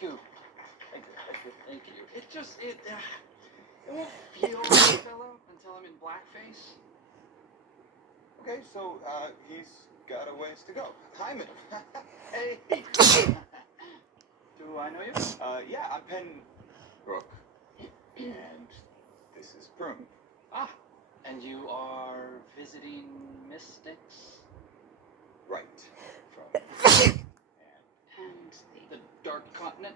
Thank you. Thank you. It won't feel like Othello until I'm in blackface. Okay, so he's got a ways to go. Hyman. Hey. Do I know you? Yeah, I'm Penbrook. And this is Prune. Ah, and you are visiting mystics? Right. And the Dark Continent?